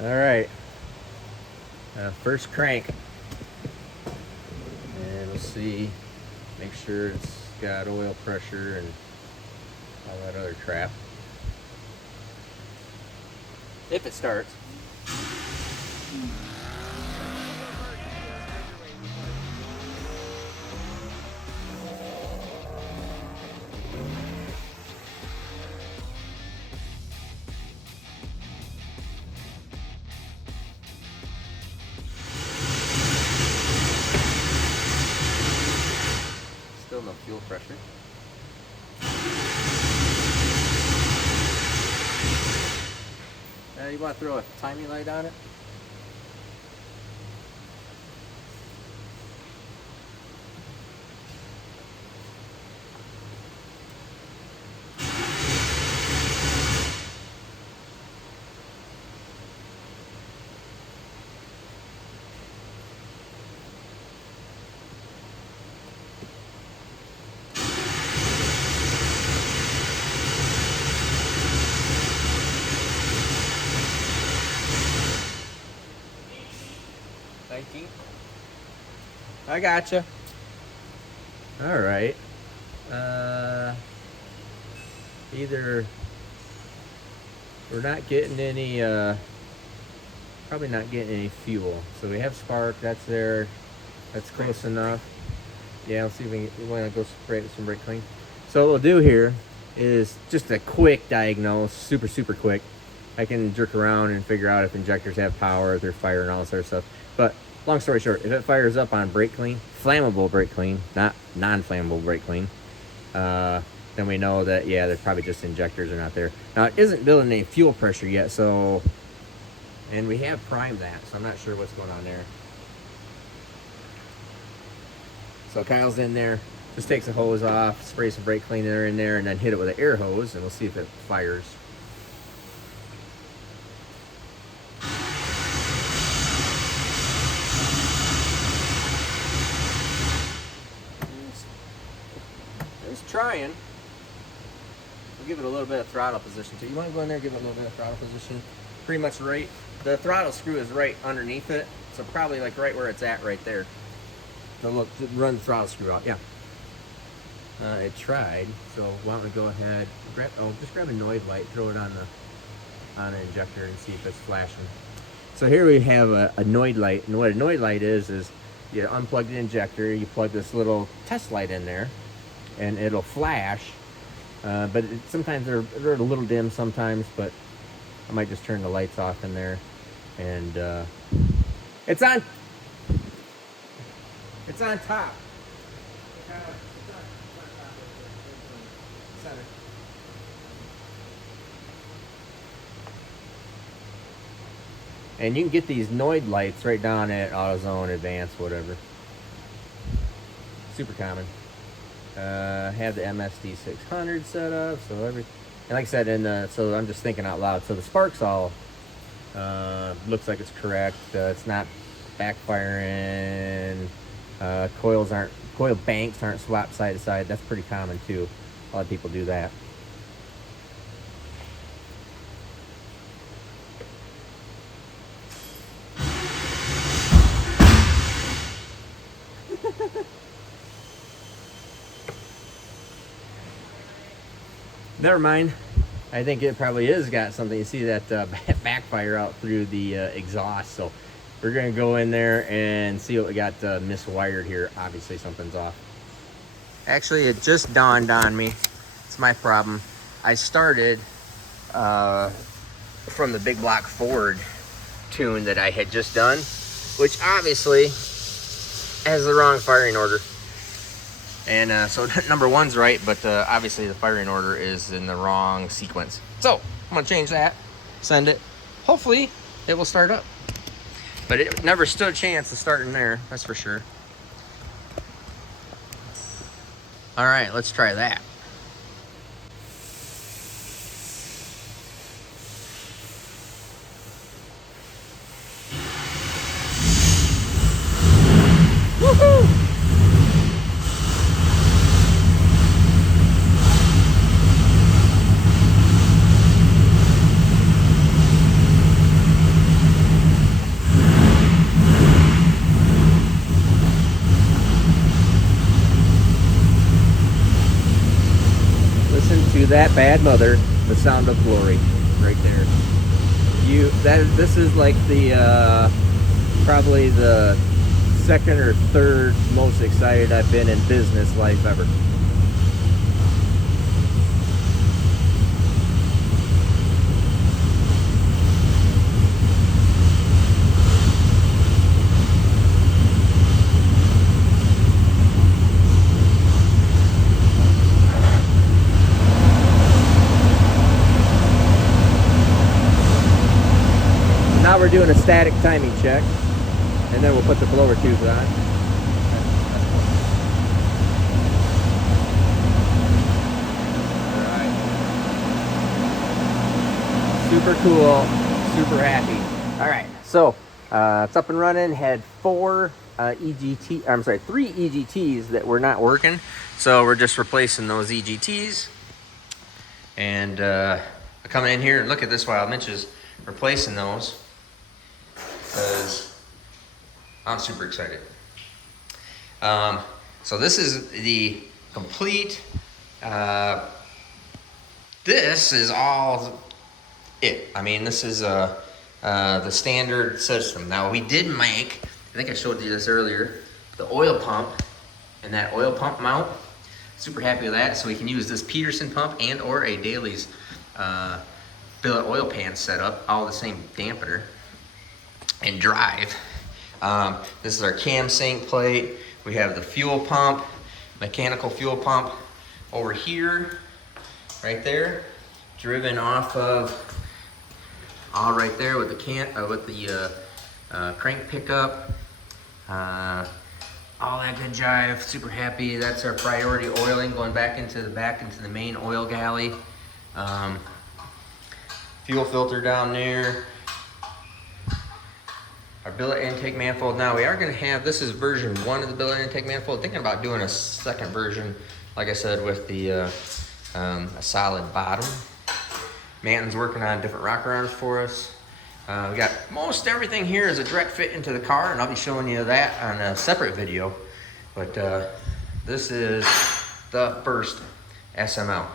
All right, first crank, and we'll see, make sure it's got oil pressure and all that other crap. If it starts. Still no fuel pressure. You want to throw a timing light on it? I gotcha. All right. Either we're not getting any, probably not getting any fuel. So we have spark, that's there. That's close enough. Yeah, let's see if we want to go spray some brake clean. So what we'll do here is just a quick diagnose, super quick. I can jerk around and figure out if injectors have power, if they're firing, all this other stuff. But long story short, if it fires up on brake clean, flammable brake clean, not non-flammable brake clean, then we know that, yeah, they're probably just injectors are not there. Now, it isn't building any fuel pressure yet, so, and we have primed that, so I'm not sure what's going on there. So Kyle's in there, just takes the hose off, sprays some brake cleaner in there, and then hit it with an air hose, and we'll see if it fires. Trying. We'll give it a little bit of throttle position too. You want to go in there and give it a little bit of throttle position? Pretty much right. The throttle screw is right underneath it, so probably like right where it's at right there. So look, run the throttle screw out. Yeah. It tried. So why don't we go ahead? Just grab a Noid light, throw it on an injector, and see if it's flashing. So here we have a Noid light, and what a Noid light is you unplug the injector, you plug this little test light in there, and it'll flash, but sometimes they're a little dim sometimes, but I might just turn the lights off in there, and it's on top. And you can get these Noid lights right down at AutoZone, Advanced, whatever. Super common. Have the MSD 600 set up, so and like I said, so I'm just thinking out loud. So the sparks all looks like it's correct. It's not backfiring. Coil banks aren't swapped side to side. That's pretty common too. A lot of people do that. Never mind. I think it probably is got something. You see that backfire out through the exhaust. So we're going to go in there and see what we got miswired here. Obviously something's off. Actually, it just dawned on me. It's my problem. I started from the big block Ford tune that I had just done, which obviously has the wrong firing order. And so number one's right, but obviously the firing order is in the wrong sequence. So I'm gonna change that, send it. Hopefully it will start up. But it never stood a chance of starting there, that's for sure. All right, let's try that. Woohoo! that bad mother the sound of glory right there. This is like the probably the second or third most excited I've been in business life ever. Now we're doing a static timing check, and then we'll put the blower tubes on. Alright. Super cool, super happy. Alright, so it's up and running. Had three EGTs that were not working. So we're just replacing those EGTs. And coming in here and look at this while Mitch is replacing those, because I'm super excited. So this is the complete, this is all it. I mean, this is the standard system. Now we did make, I think I showed you this earlier, the oil pump and that oil pump mount. Super happy with that. So we can use this Peterson pump and or a Daly's billet oil pan setup, all the same dampener, and drive. This is our cam sync plate. We have the fuel pump, mechanical fuel pump over here, right there, driven off of, all right there with the crank pickup, all that good jive. Super happy. That's our priority oiling going back into the main oil galley. Fuel filter down there. Our billet intake manifold. Now we are going to have, this is version 1 of the billet intake manifold. Thinking about doing a second version, like I said, with the a solid bottom. Manton's working on different rocker arms for us. We got most everything here is a direct fit into the car, and I'll be showing you that on a separate video. But this is the first SML.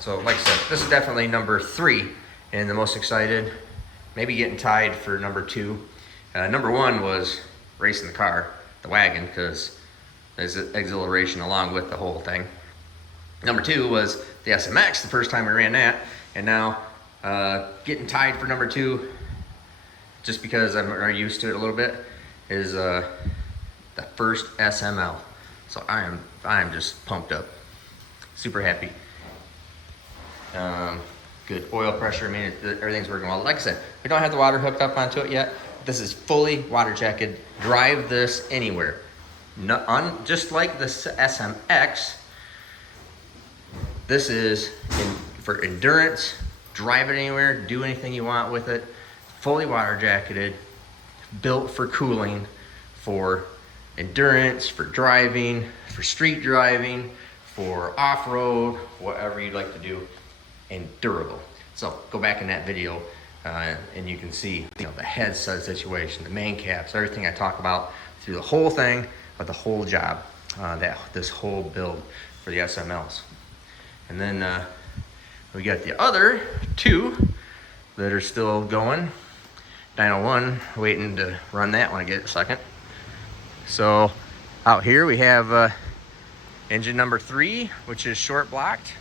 So like I said, this is definitely number 3 and the most excited. Maybe getting tied for number 2. Number 1 was racing the car, the wagon, because there's exhilaration along with the whole thing. Number 2 was the SMX, the first time we ran that. And now getting tied for number 2, just because I'm used to it a little bit, is the first SML. So I am just pumped up, super happy. Good oil pressure. I mean, everything's working well. Like I said, we don't have the water hooked up onto it yet. This is fully water jacked. Drive this anywhere. Just like the SMX, this is for endurance. Drive it anywhere, do anything you want with it. Fully water jacketed, built for cooling, for endurance, for driving, for street driving, for off-road, whatever you'd like to do, and durable. So go back in that video and you can see, the head stud situation, the main caps, everything I talk about through the whole thing, but the whole job, this whole build for the SMLs. And then we got the other 2 that are still going. Dyno 1, waiting to run that when I get a second. So out here we have engine number 3, which is short blocked.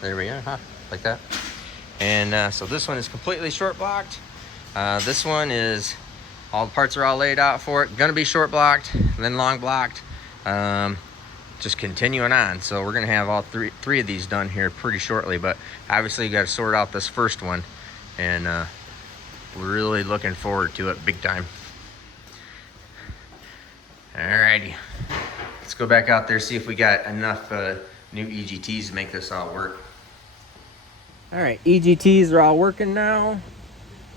There we are, like that. And so this one is completely short blocked. This one is, all the parts are all laid out for it. Gonna be short blocked, then long blocked. Just continuing on. So we're gonna have all three of these done here pretty shortly, but obviously you gotta sort out this first one, and we're really looking forward to it big time. Alrighty, let's go back out there, see if we got enough new EGTs to make this all work. All right, EGTs are all working now.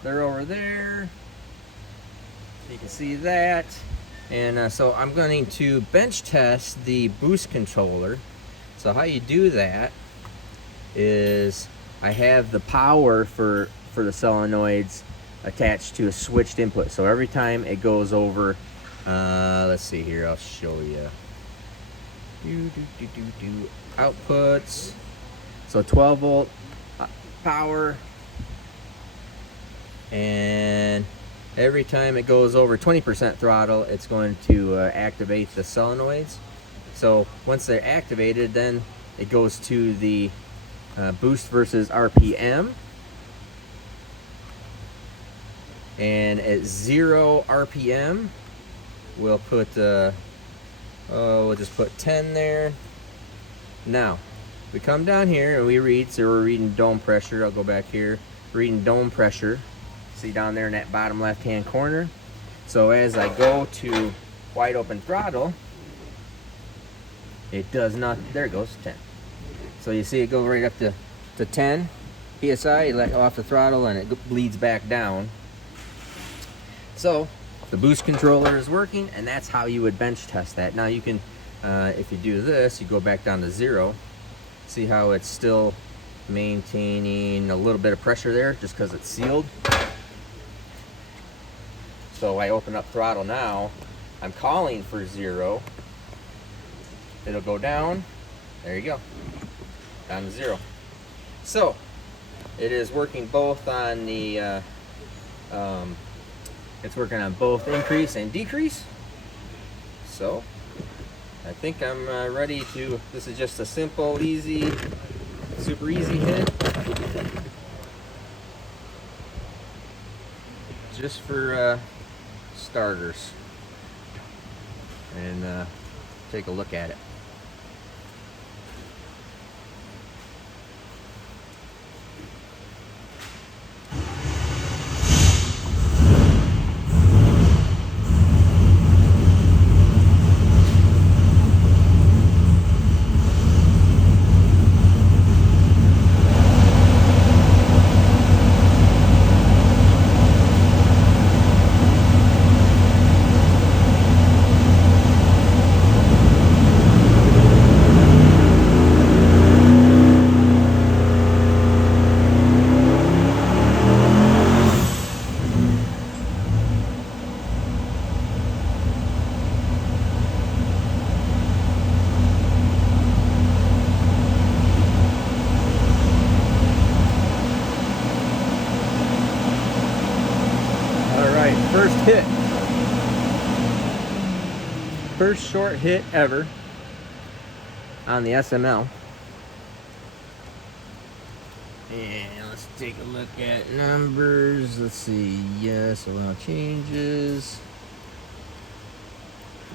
They're over there. You can see that. And so I'm going to bench test the boost controller. So how you do that is I have the power for the solenoids attached to a switched input. So every time it goes over Let's see here, I'll show you. Outputs. So 12 volt power. And every time it goes over 20% throttle, it's going to activate the solenoids. So once they're activated, then it goes to the boost versus RPM. And at 0 RPM, we'll put, we'll just put 10 there. Now, we come down here and we read, so we're reading dome pressure. I'll go back here, reading dome pressure. See down there in that bottom left-hand corner. So as I go to wide open throttle, it does not, there it goes, 10. So you see it go right up to 10 PSI, you let off the throttle and it bleeds back down. So the boost controller is working, and that's how you would bench test that. Now you can, if you do this, you go back down to 0. See how it's still maintaining a little bit of pressure there just because it's sealed. So I open up throttle now, I'm calling for 0. It'll go down, there you go, down to 0. So it is working both on the, it's working on both increase and decrease. So I think I'm ready to, this is just a simple, easy, super easy hit. Just for starters. And take a look at it. First hit. First short hit ever on the SML. And let's take a look at numbers. Let's see. Yes, allow changes.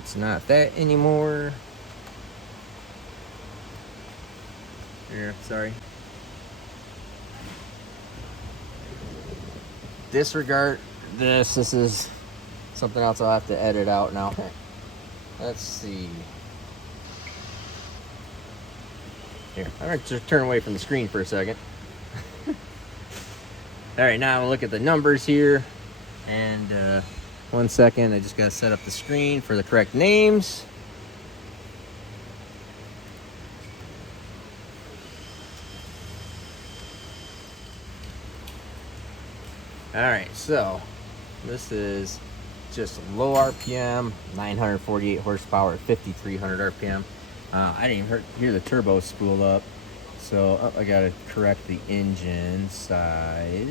It's not that anymore. Here, sorry. Disregard this. This is something else I'll have to edit out now. Let's see. Here, I'm gonna just turn away from the screen for a second. All right, now we'll look at the numbers here. And 1 second, I just gotta set up the screen for the correct names. All right, so this is just low RPM, 948 horsepower at 5,300 RPM. I didn't even hear the turbo spool up, so I gotta correct the engine size.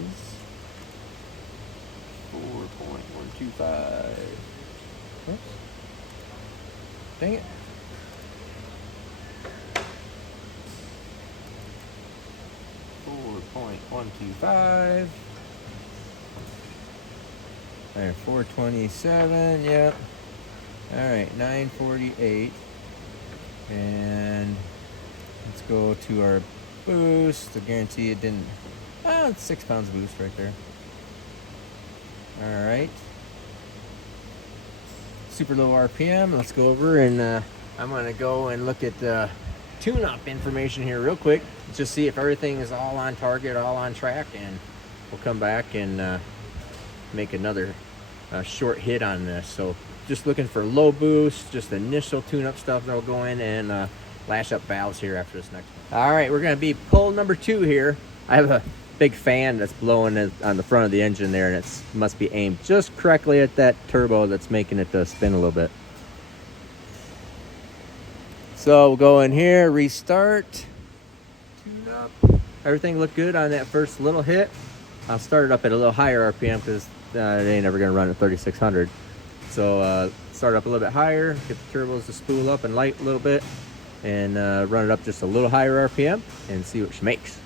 4.125. Oops. Dang it. .125. There, 427, yep. All right, 948. And let's go to our boost. To guarantee it didn't, it's 6 pounds boost right there. All right. Super low RPM. Let's go over and I'm gonna go and look at the tune-up information here real quick. Just see if everything is all on target, all on track, and we'll come back and make another short hit on this. So just looking for low boost, just initial tune-up stuff that'll go in, and lash up valves here after this next one. All right, we're gonna be pull number 2 here. I have a big fan that's blowing on the front of the engine there, and it must be aimed just correctly at that turbo that's making it spin a little bit. So we'll go in here, restart, tune up. Everything looked good on that first little hit. I'll start it up at a little higher RPM because it ain't never gonna run at 3600. So start up a little bit higher, get the turbos to spool up and light a little bit, and run it up just a little higher RPM and see what she makes.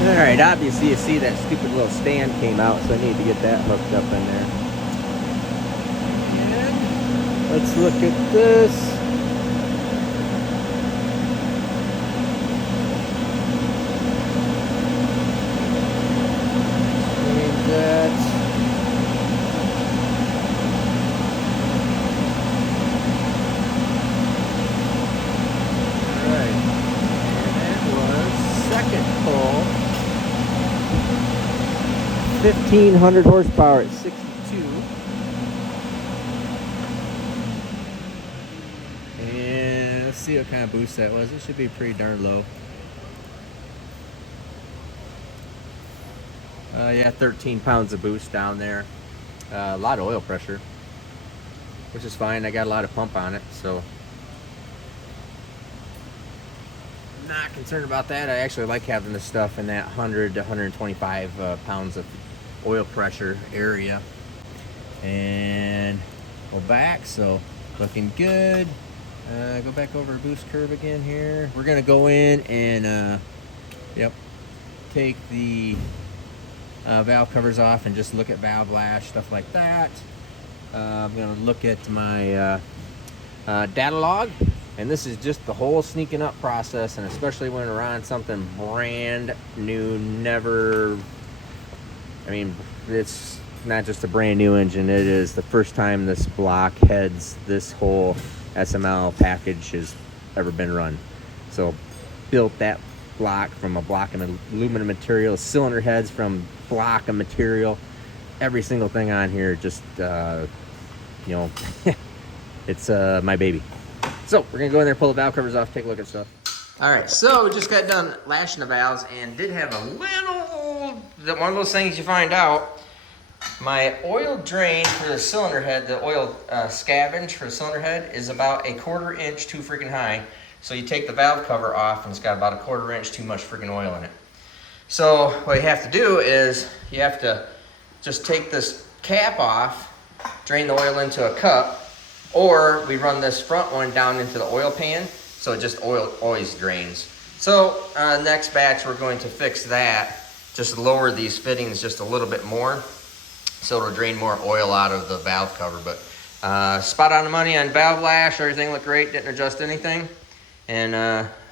Alright, obviously you see that stupid little stand came out, so I need to get that hooked up in there. And let's look at this. Change that. Alright, and that was second pull. 1500 horsepower at 62. And let's see what kind of boost that was. It should be pretty darn low. Yeah, 13 pounds of boost down there. A lot of oil pressure, which is fine. I got a lot of pump on it, so not concerned about that. I actually like having this stuff in that 100 to 125 pounds of oil pressure area. And go back, so looking good. Go back over a boost curve again here. We're gonna go in and take the valve covers off and just look at valve lash, stuff like that. I'm gonna look at my data log, and this is just the whole sneaking up process, and especially when we're on something brand new, never, I mean, it's not just a brand new engine, it is the first time this block heads, this whole SML package has ever been run. So built that block from a block of aluminum material, cylinder heads from block of material, every single thing on here, just you know, it's my baby. So we're gonna go in there, pull the valve covers off, take a look at stuff. All right, so we just got done lashing the valves and did have a little, one of those things you find out. My oil drain for the cylinder head, the oil scavenge for the cylinder head is about 1/4 inch too freaking high. So you take the valve cover off and it's got about 1/4 inch too much freaking oil in it. So what you have to do is you have to just take this cap off, drain the oil into a cup, or we run this front one down into the oil pan, so it just always drains. So next batch we're going to fix that, just lower these fittings just a little bit more, so it'll drain more oil out of the valve cover. But spot on the money on valve lash, everything looked great, didn't adjust anything. And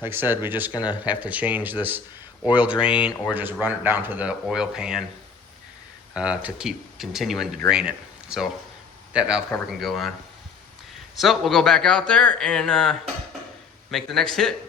like I said, we're just gonna have to change this oil drain or just run it down to the oil pan to keep continuing to drain it. So that valve cover can go on. So we'll go back out there and make the next hit.